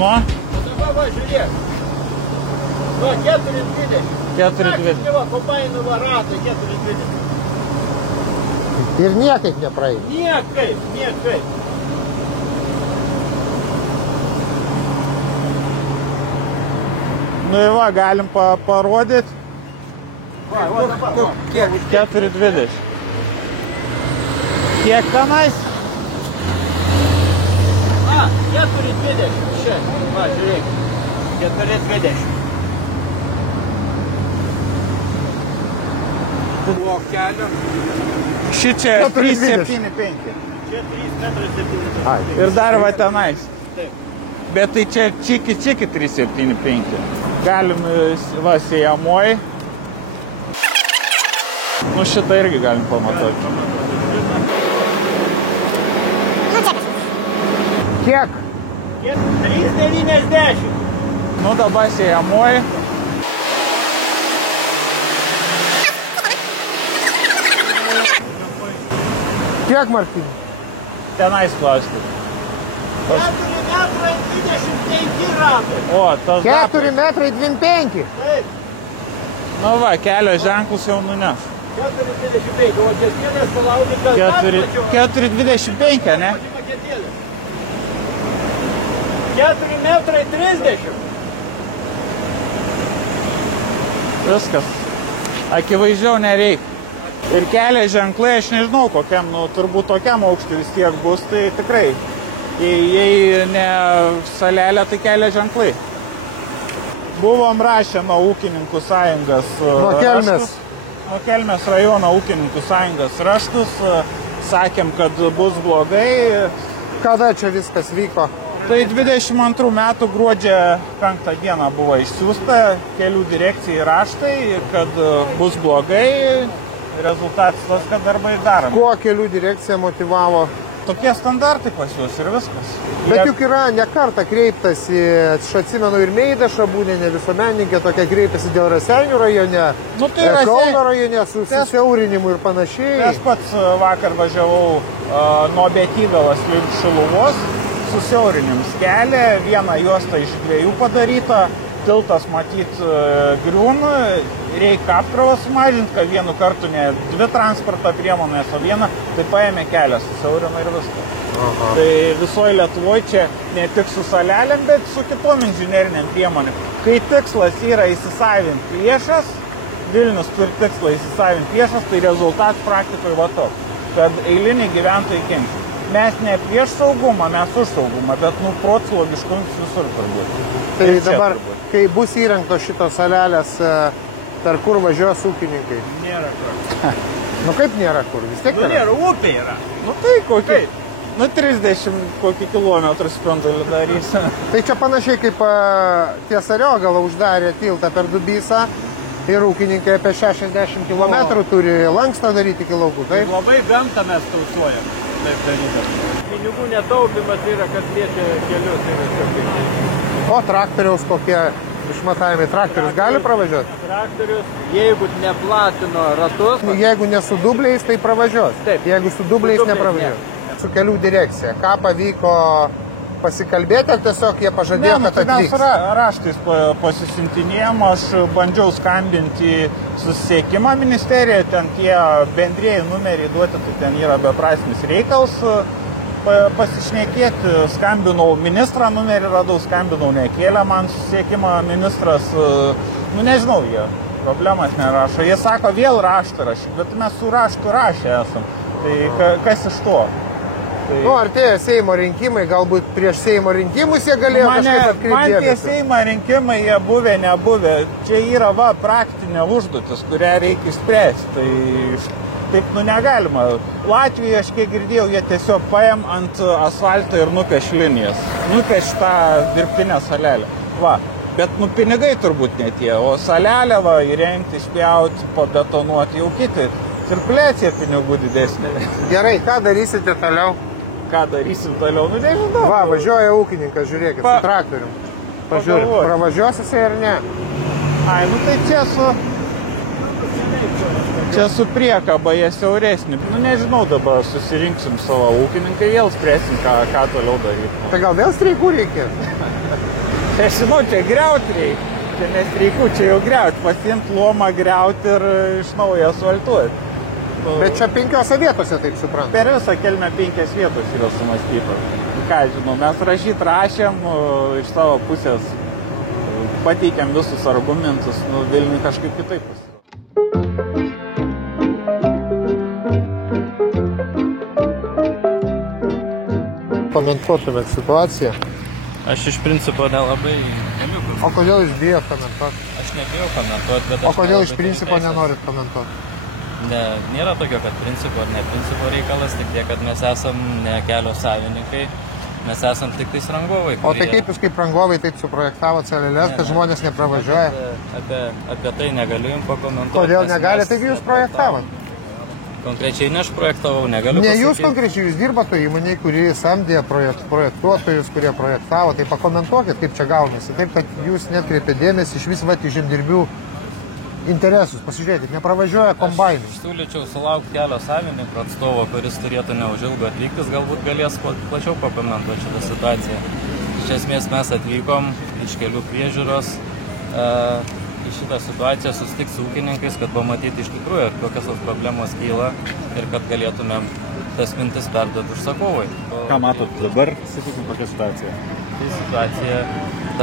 Nuo? Dabar va, žiūrėk. Nuo 4,20. 4,20. Va, kompainų va ratai 4,20. Ir niekaip nepraeina. Niekaip. Nu ir va, galim parodyti. Va, dabar. Kiek? 4,20. Kiek tenais? 4,20. Čia, va, žiūrėk. 4,20. Nuo kelio. Šičia 3,75. Čia 3,75 m. Ir dar va tenais. Taip. Bet tai čia čiki 3,75. Galim, va, sėjamoji. Nu šitą irgi galim pamatuoti. Kiek? 3,90. Nu dabar sėjamoji. Kiek, Martynai? Tenais klausti. 4,25 ratai. O, tas 4,25 m. Taip. Nu va, kelio ženklus jau nunes. 4,25. O tiesėlės palaudykas. 4,25, ne? 4,30 m. Viskas. Akivaizdžiau nereikia. Ir kelio ženklai, aš nežinau kokiam, nu turbūt tokiam aukštui vis tiek bus, tai tikrai. Jei ne salelė, tai kelio ženklai. Buvom rašę nuo ūkininkų sąjungos Nuo Kelmės. Nuo Kelmės rajono ūkininkų sąjungos raštus. Sakėm, kad bus blogai. Kada čia viskas vyko? Tai 22 metų gruodžio 5 dieną buvo išsiųsta kelių direkcijai raštai, kad bus blogai. Rezultatas tas, kad darbai daromi. Kuo kelių direkcija motyvavo? Tokie standartai pas juos ir viskas. Bet juk yra ne kartą kreiptasi, aš atsimenu ir Meida Šabūnienė, visuomenininkė tokia kreipėsi dėl Raseinių rajone, Nu, tai Kauno rajone su susiaurinimu ir panašiai. Aš pats vakar važiavau nuo Betygalos link Šiluvos, susiaurinims kelią, vieną juostą iš 2 padaryta, tiltas matyt griūna, reikia apkrovą sumažinti, kad vienu kartu ne 2 transporto priemonės, o vieną, tai paėmė kelią, susiaurino ir viską. Tai visoje Lietuvoje čia ne tik su salelėm, bet su kitom inžinerinėm priemonėm. Kai tikslas yra įsisavinti lėšas, Vilnius turi tikslą įsisavinti lėšas, tai rezultatas praktikoje va toks, kad eiliniai gyventojai kenčia. Mes ne prieš saugumą, mes už saugumą, bet prots logiškumas visur turbūt. Tai dabar, kai bus įrengtos šitos salelės, per kur važiuos ūkininkai? Nėra kur. Nu kaip nėra kur? Vis tiek Nu yra. nėra, upė yra. Nu tai kokį, nu 30 kokį kilometrų spindulį darys. Tai čia panašiai kaip ties Ariogalą uždarė tiltą per Dubysą ir ūkininkai apie 60 km turi lankstą daryti iki laukų, taip? Labai gamtą mes tausojam, taip darydami. Pinigų netaupimas yra, kas liečia kelius. O traktoriaus kokie išmatavimai? Traktorius gali pravažiuoti? Traktorius, jeigu neplatino ratus. Jeigu ne su dubliais, tai pravažiuos. Taip. Jeigu su dubliais Su dubliais nepravažiuos. Su kelių direkcija. Ką pavyko pasikalbėti, ar tiesiog jie pažadėjo, Ne, kad tai mes atvyks? raštais pasisintinėjom, aš bandžiau skambinti susisiekimo ministeriją, ten tie bendrieji numeriai duoti, tai ten yra beprasmis reikals pasišnekėti, skambinau ministrą numerį, radau, skambinau, nekėlė man susisiekimo ministras, nu nežinau, jie problemas nerašo, jie sako vėl raštą rašyti, bet mes su raštu rašę esam, tai kas iš to? Tai... Nu, artėja Seimo rinkimai, galbūt prieš Seimo rinkimus jie galėjo kažkaip atkreipti Man tie dėmesį. Seimo rinkimai, jie buvę, nebuvę. Čia yra praktinė užduotis, kurią reikia spręsti. Tai taip, negalima. Latvijoje, aš kiek girdėjau, jie tiesiog paėm ant asfalto ir nupeš linijas. Nupeš tą dirbtinę salelę. Bet pinigai turbūt ne tie, o salelę įrengti, spjauti, pabetonuoti jau kiti. Cirkuliacija pinigų didesnė. Gerai, ką darysite toliau? Ką darysim toliau? Nežinau. Važiuoja ūkininkas, žiūrėkit, su traktorium. Pažiūrėk, pravažiuos jisai ar ne? Ai, tai čia su priekaba jie siauresni. Nežinau, dabar susirinksim savo ūkininkai, vėl spręsim, ką toliau daryti. Tai gal vėl streikų reikia? Aš žinau, čia griauti reikia. Čia nestreikų, čia jau griauti. Pasiimti lomą griauti ir iš naujo asfaltuoti. Bet čia 5 vietose, taip suprantu. Per visą Kelmę 5 vietos yra sumastytos. Ką žinau, mes rašėm iš savo pusės, pateikėm visus argumentus, Vilniui kažkaip kitaip pasirodė. Komentuotumėt situaciją? Aš iš principo nelabai galiu. O kodėl jūs bijot komentuoti? Aš nebijau komentuoti, bet... O kodėl iš principo nenorit komentuoti? Nėra tokio, kad principo ar ne principo reikalas, tik tiek, kad mes esam ne kelio savininkai, mes esam tik tais rangovai. O tai kaip jūs kaip rangovai taip suprojektavo celelės, kad žmonės nepravažiuoja? Apie tai negaliu jums pakomentuoti. Kodėl negali, taigi jūs projektavot? Konkrečiai ne aš projektavau, negaliu pasakyti. pasakyti. Ne jūs konkrečiai, jūs dirbote įmonėje, kuri samdė projektuotojus, kurie projektavo, tai pakomentuokit, kaip čia gaunasi. Taip, kad jūs netkreipėte dėmesį iš vis į žemdirbių interesus. Pasižiūrėkit, nepravažiuoja kombainai. Aš siūlyčiau sulaukti kelio savininko atstovo, kuris turėtų neužilgo atvyktis, galbūt galės plačiau pakomentuoti šitą situaciją. Iš esmės mes atvykom iš kelių priežiūros į šitą situaciją, susitikti su ūkininkais, kad pamatyti iš tikrųjų, kokios tos problemos kyla ir kad galėtumėm tas mintis perduoti užsakovui. Ką matot dabar, sakykim, kokia situacija? Tai situacija,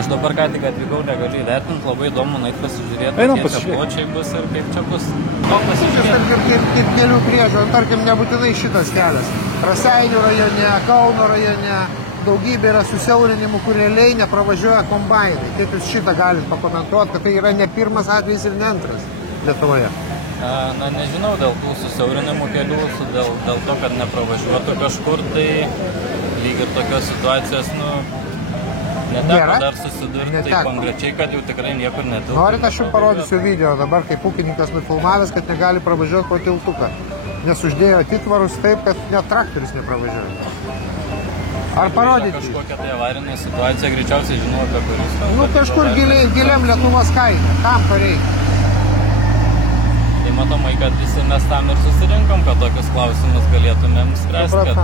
aš dabar ką tik atvykau, negaliu įvertinti, labai įdomu nueiti pasižiūrėti, kokie čia pločiai bus ir kaip čia bus. Kaip kelių priežiūra, tarkim, nebūtinai šitas kelias. Raseinių rajone, Kauno rajone, daugybė yra susiaurinimų, kur realiai nepravažiuoja kombainai. Kaip jūs šitą galite pakomentuoti, kad tai yra ne pirmas atvejis ir ne antras Lietuvoje? Na, nežinau, dėl tų susiaurinimų kelių, dėl to, kad nepravažiuotų kažkur, tai lyg ir tokios situacijos, neteko dar susidurti, tai konkrečiai, kad jau tikrai niekur netilptų. Norit, aš jums parodysiu video dabar, kaip ūkininkas nufilmavęs, kad negali pravažiuoti pro tiltuką, nes uždėjo atitvarus taip, kad net traktorius nepravažiuoja. Ar parodyti? Kažkokia tai avarinė situacija, greičiausiai žinau, apie kurius. Kažkur giliam Lietuvos kaime, tam ko reikia. Tai matomai, kad visi mes tam ir susirinkom, kad tokius klausimus galėtumėm spręsti, kad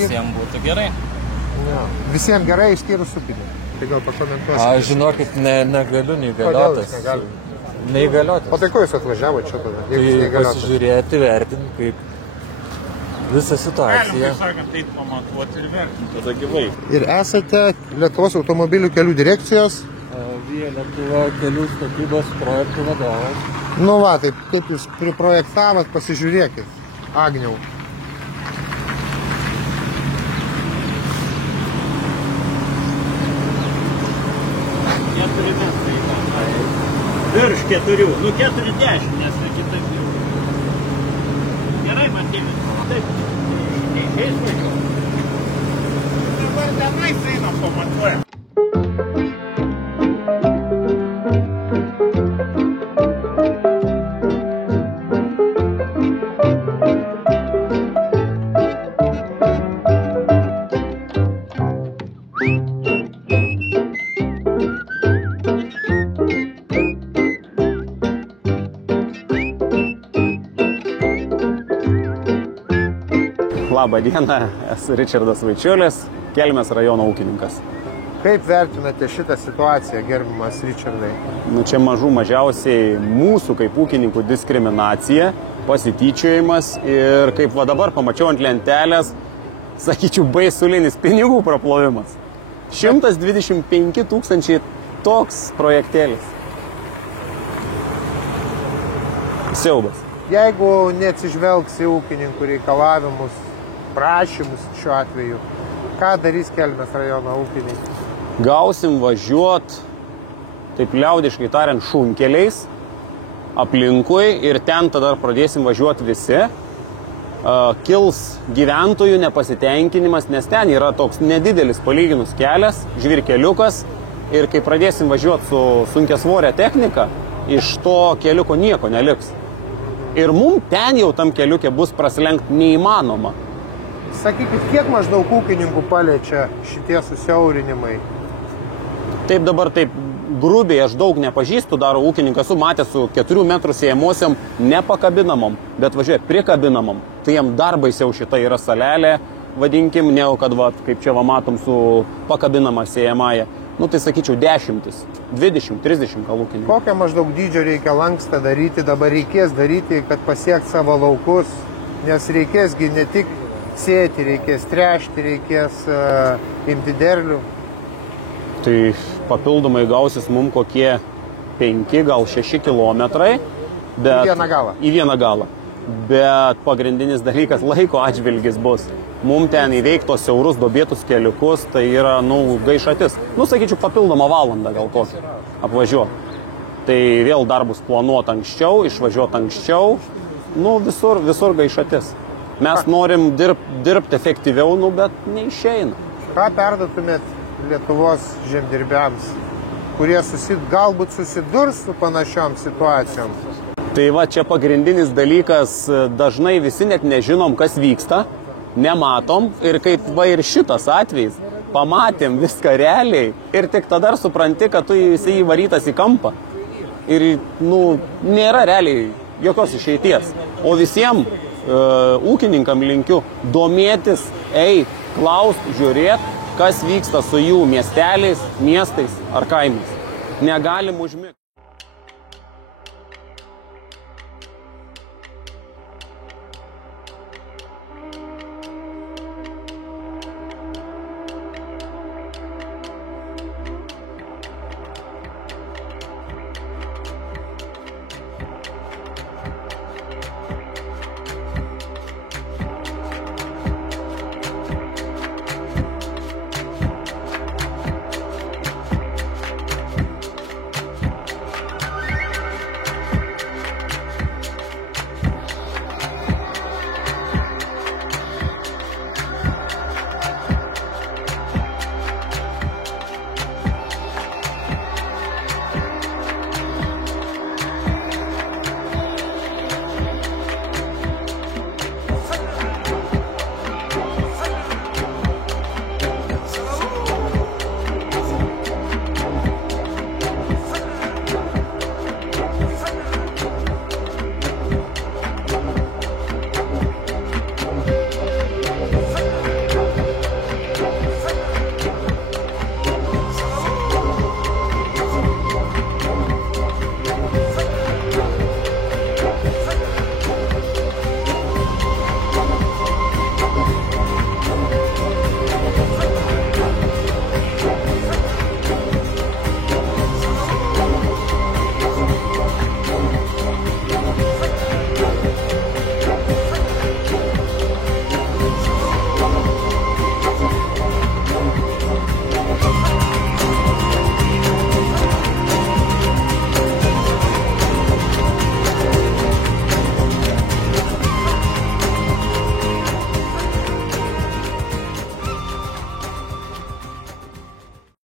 visiems būtų gerai. Visiems gerai, išskyrus ūkinį. Tai gal pakomentuosiu. Aš žinokit, negaliu neįgaliotas. Neįgaliotas. O tai ko jūs atvažiavote čia tada? Tai pasižiūrėti, vertinti, kaip visą situaciją. Galim, sakant, taip pamatuoti ir vertinti tada gyvai. Ir esate Lietuvos automobilių kelių direkcijos? Via Lietuva kelių statybos projektų vadovas. Nu va, taip kaip jūs priprojektavot, pasižiūrėkit. Agniau. Virš 4, 40, nes kitaip jau. Gerai, matėmės. Taip, neišeis vaikau. Dabar tenais einam pamatuojam. Labą dieną, esu Ričardas Vaičiulis, Kelmės rajono ūkininkas. Kaip vertinate šitą situaciją, gerbiamas Ričardai? Čia mažų mažiausiai mūsų kaip ūkininkų diskriminacija, pasityčiojimas ir kaip va dabar pamačiau ant lentelės, sakyčiau, baisulinis pinigų praplovimas. 125 000 toks projektėlis. Siaubas. Jeigu neatsižvelgs į ūkininkų reikalavimus, prašymus šiuo atveju. Ką darys Kelmės rajono ūkininkai? Gausim važiuot, taip liaudiškai tariant, šunkeliais aplinkui ir ten tada pradėsim važiuoti visi. Kils gyventojų nepasitenkinimas, nes ten yra toks nedidelis palyginus kelias, žvyrkeliukas ir kai pradėsim važiuoti su sunkiasvorė technika, iš to keliuko nieko neliks. Ir mum ten jau tam keliukė bus prasilenkti neįmanoma. Sakykit, kiek maždaug ūkininkų paliečia šitie susiaurinimai? Taip dabar taip grubiai, aš daug nepažįstu, dar ūkininką esu matęs su 4 metrų siejamosiam nepakabinamom, bet važiuoja prikabinamom. Tai jam dar baisiau šita yra salelė, vadinkim, negu kad, va, kaip čia va matom, su pakabinama siejamąja. Nu tai sakyčiau 10, 20, 30 gal ūkininkų. Kokią maždaug dydžio reikia lankstą daryti, dabar reikės daryti, kad pasiekti savo laukus, nes reikėsgi ne tik sėti, reikės tręšti, reikės imti derlių. Tai papildomai gausis mum kokie 5, gal 6 kilometrai. Į vieną galą. Į vieną galą. Bet pagrindinis dalykas laiko atžvilgis bus. Mum ten įveiktos siaurus dobėtus keliukus, tai yra, gaišatis. Sakyčiau, papildomą valandą gal kokį apvažiuoti. Tai vėl dar bus planuoti anksčiau, išvažiuoti anksčiau. Visur gaišatis. Mes norim dirbti efektyviau, bet neišeina. Ką perduotumėt Lietuvos žemdirbiams, kurie galbūt susidurs su panašiom situacijom? Tai va, čia pagrindinis dalykas, dažnai visi net nežinom, kas vyksta, nematom ir kaip va ir šitas atvejis, pamatėm viską realiai ir tik tada supranti, kad tu esi įvarytas į kampą. Ir, nėra realiai jokios išeities. O visiems ūkininkam linkiu domėtis, klaust, žiūrėt, kas vyksta su jų miesteliais, miestais ar kaimais. Negalim užmigti.